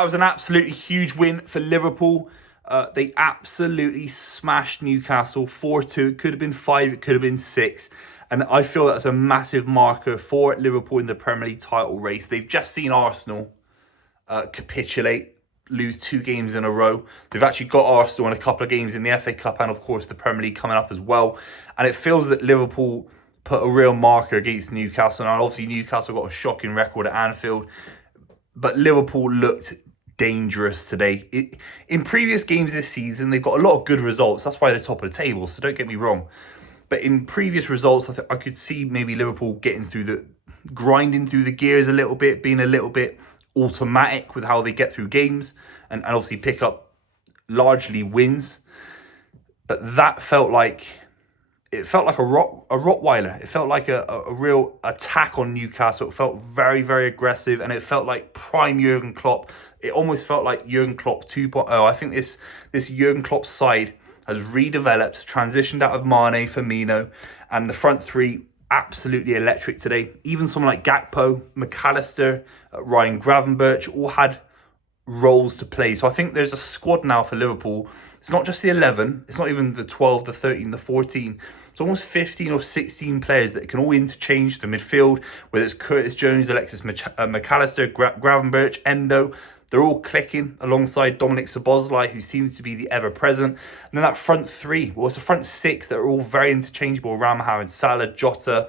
That was an absolutely huge win for Liverpool. They absolutely smashed Newcastle 4-2. It could have been 5, it could have been 6. And I feel that's a massive marker for Liverpool in the Premier League title race. They've just seen Arsenal capitulate, lose 2 games in a row. They've actually got Arsenal in a couple of games in the FA Cup and, of course, the Premier League coming up as well. And it feels that Liverpool put a real marker against Newcastle. Now, obviously, Newcastle got a shocking record at Anfield, but Liverpool looked dangerous today. In previous games this season, they've got a lot of good results. That's why they're top of the table, so don't get me wrong. But in previous results, I could see maybe Liverpool grinding through the gears a little bit, being a little bit automatic with how they get through games and obviously pick up largely wins. But that felt like a Rottweiler. It felt like a real attack on Newcastle. It felt very, very aggressive, and it felt like prime Jurgen Klopp. It almost felt like Jurgen Klopp 2.0. I think this Jurgen Klopp side has redeveloped, transitioned out of Mane, Firmino, and the front three absolutely electric today. Even someone like Gakpo, McAllister, Ryan Gravenberch all had roles to play. So I think there's a squad now for Liverpool. It's not just the 11. It's not even the 12, the 13, the 14. It's almost 15 or 16 players that can all interchange the midfield, whether it's Curtis Jones, Alexis McAllister, Gravenberch, Endo. They're all clicking alongside Dominic Szoboszlai, who seems to be the ever-present. And then that front three, well, it's a front six that are all very interchangeable around Mohamed Salah, Jota.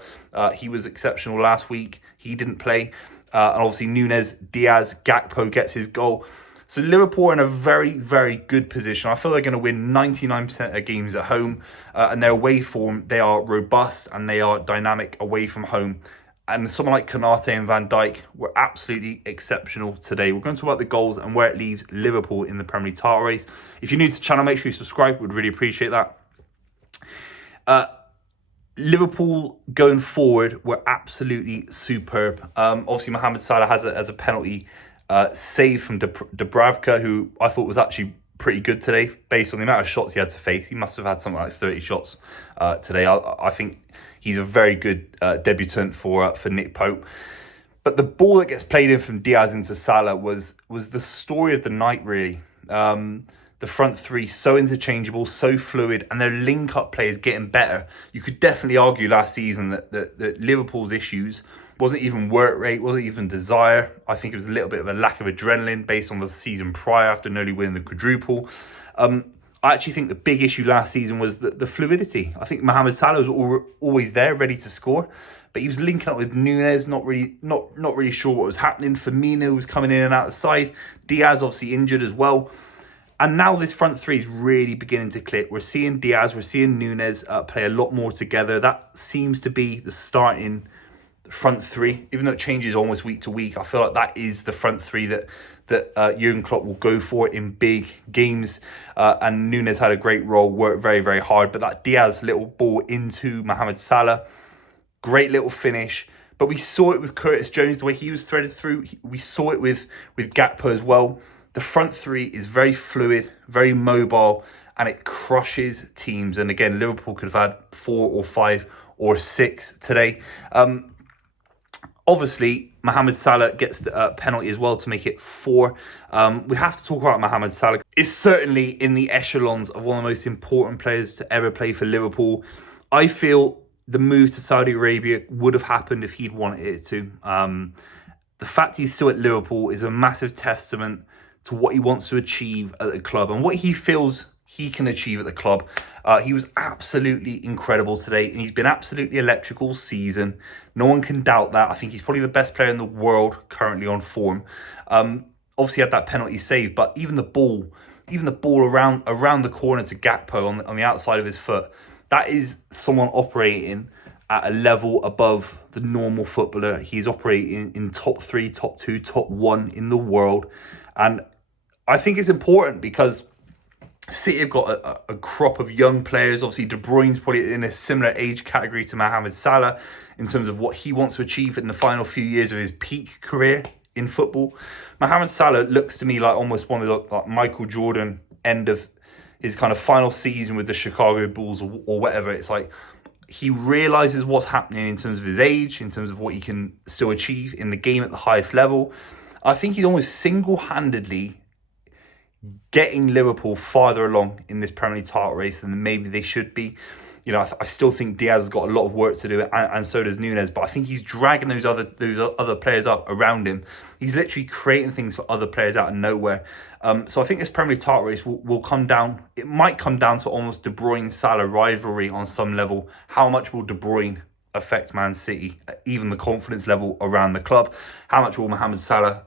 He was exceptional last week. He didn't play. And obviously Núñez, Diaz, Gakpo gets his goal. So Liverpool are in a very, very good position. I feel they're going to win 99% of games at home. And their away form, they are robust and they are dynamic away from home. And someone like Konate and Van Dijk were absolutely exceptional today. We're going to talk about the goals and where it leaves Liverpool in the Premier League title race. If you're new to the channel, make sure you subscribe. We'd really appreciate that. Liverpool going forward were absolutely superb. Obviously, Mohamed Salah has a penalty save from Dubravka, who I thought was actually pretty good today based on the amount of shots he had to face. He must have had something like 30 shots today. I think he's a very good debutant for Nick Pope. But the ball that gets played in from Diaz into Salah was the story of the night, really. The front three, so interchangeable, so fluid, and their link-up play is getting better. You could definitely argue last season that Liverpool's issues wasn't even work rate, wasn't even desire. I think it was a little bit of a lack of adrenaline based on the season prior after nearly winning the quadruple. I actually think the big issue last season was the fluidity. I think Mohamed Salah was always there, ready to score, but he was linking up with Núñez, not really sure what was happening. Firmino was coming in and out the side. Diaz obviously injured as well. And now this front three is really beginning to click. We're seeing Diaz, we're seeing Núñez play a lot more together. That seems to be the starting front three, even though it changes almost week to week. I feel like that is the front three that Jurgen Klopp will go for in big games. And Núñez had a great role, worked very, very hard. But that Diaz little ball into Mohamed Salah, great little finish. But we saw it with Curtis Jones, the way he was threaded through. We saw it with Gakpo as well. The front three is very fluid, very mobile, and it crushes teams. And again, Liverpool could have had 4 or 5 or 6 today. Obviously, Mohamed Salah gets the penalty as well to make it 4. We have to talk about Mohamed Salah. It's certainly in the echelons of one of the most important players to ever play for Liverpool. I feel the move to Saudi Arabia would have happened if he'd wanted it to. The fact he's still at Liverpool is a massive testament to what he wants to achieve at the club and what he feels he can achieve at the club. He was absolutely incredible today, and he's been absolutely electric all season. No one can doubt that. I think he's probably the best player in the world currently on form. Obviously had that penalty save, but even the ball around the corner to Gakpo on the outside of his foot, that is someone operating at a level above the normal footballer. He's operating in top 3, top 2, top 1 in the world. And I think it's important because City have got a crop of young players. Obviously, De Bruyne's probably in a similar age category to Mohamed Salah in terms of what he wants to achieve in the final few years of his peak career in football. Mohamed Salah looks to me like almost one of the Michael Jordan end of his kind of final season with the Chicago Bulls or whatever. It's like he realizes what's happening in terms of his age, in terms of what he can still achieve in the game at the highest level. I think he's almost single-handedly getting Liverpool farther along in this Premier League title race than maybe they should be. You know, I still think Diaz has got a lot of work to do, and so does Nunes. But I think he's dragging those other players up around him. He's literally creating things for other players out of nowhere. So I think this Premier League title race will come down. It might come down to almost De Bruyne-Salah rivalry on some level. How much will De Bruyne affect Man City, even the confidence level around the club? How much will Mohamed Salah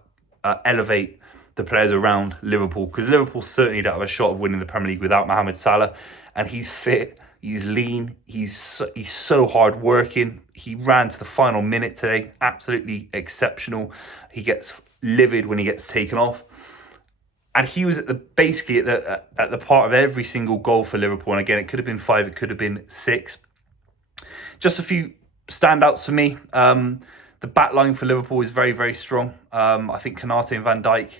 elevate the players around Liverpool? Because Liverpool certainly don't have a shot of winning the Premier League without Mohamed Salah. And he's fit, he's lean, he's so hard working. He ran to the final minute today, absolutely exceptional. He gets livid when he gets taken off. And he was basically at the part of every single goal for Liverpool. And again, it could have been 5, it could have been 6. Just a few standouts for me. The back line for Liverpool is very, very strong. I think Konate and Van Dijk.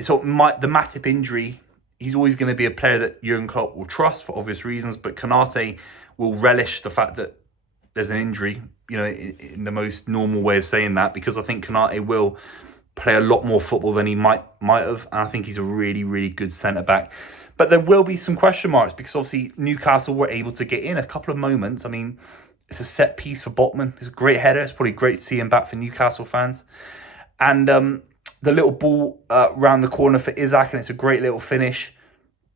So the Matip injury, he's always going to be a player that Jurgen Klopp will trust for obvious reasons. But Konate will relish the fact that there's an injury, you know, in the most normal way of saying that, because I think Konate will play a lot more football than he might have. And I think he's a really, really good centre-back. But there will be some question marks because obviously Newcastle were able to get in a couple of moments. I mean, it's a set piece for Botman. It's a great header. It's probably great to see him back for Newcastle fans. And the little ball round the corner for Isaac, and it's a great little finish.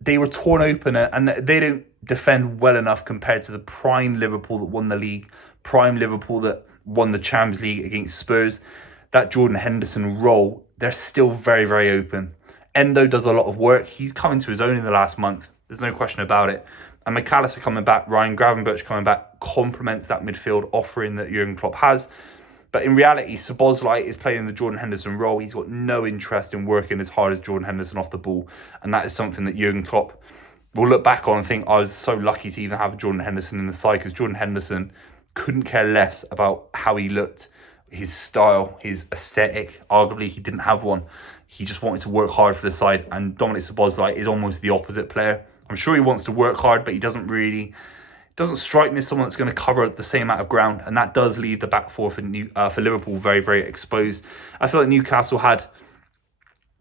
They were torn open, and they don't defend well enough compared to the prime Liverpool that won the league, prime Liverpool that won the Champions League against Spurs. That Jordan Henderson role, they're still very, very open. Endo does a lot of work. He's coming to his own in the last month. There's no question about it. And McAllister coming back, Ryan Gravenberch coming back, complements that midfield offering that Jurgen Klopp has. But in reality, Szoboszlai is playing the Jordan Henderson role. He's got no interest in working as hard as Jordan Henderson off the ball. And that is something that Jurgen Klopp will look back on and think, I was so lucky to even have Jordan Henderson in the side, because Jordan Henderson couldn't care less about how he looked, his style, his aesthetic. Arguably, he didn't have one. He just wanted to work hard for the side. And Dominic Szoboszlai is almost the opposite player. I'm sure he wants to work hard, but he doesn't strike me as someone that's going to cover the same amount of ground. And that does leave the back four for Liverpool very, very exposed. I feel like Newcastle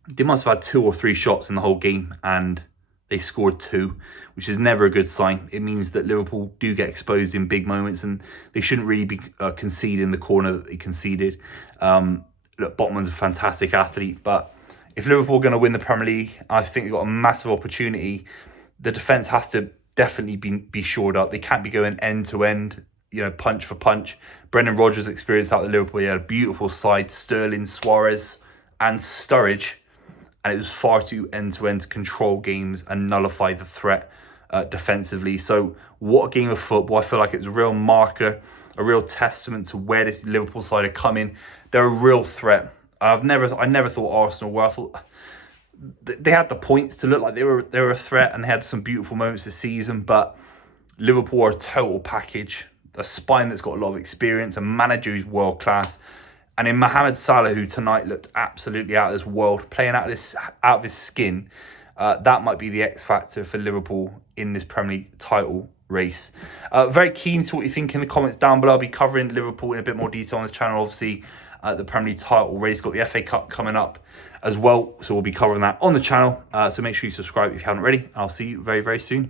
they must have had 2 or 3 shots in the whole game, and they scored 2, which is never a good sign. It means that Liverpool do get exposed in big moments, and they shouldn't really be conceding the corner that they conceded. Look, Botman's a fantastic athlete, but if Liverpool are going to win the Premier League, I think they've got a massive opportunity. The defence has to definitely be shored up. They can't be going end to end, you know, punch for punch. Brendan Rodgers experienced out at Liverpool. He had a beautiful side, Sterling, Suarez and Sturridge, and it was far too end to end to control games and nullify the threat defensively. So what a game of football. I feel like it was a real marker, a real testament to where this Liverpool side are coming. They're a real threat. I never thought Arsenal were. I thought they had the points to look like they were a threat, and they had some beautiful moments this season. But Liverpool are a total package, a spine that's got a lot of experience, a manager who's world class, and in Mohamed Salah, who tonight looked absolutely out of this world, playing out of his skin. That might be the X factor for Liverpool in this Premier League title race. Very keen to what you think in the comments down below. I'll be covering Liverpool in a bit more detail on this channel. Obviously, the Premier League title race, got the FA Cup coming up as well, so we'll be covering that on the channel. So make sure you subscribe if you haven't already. I'll see you very, very soon.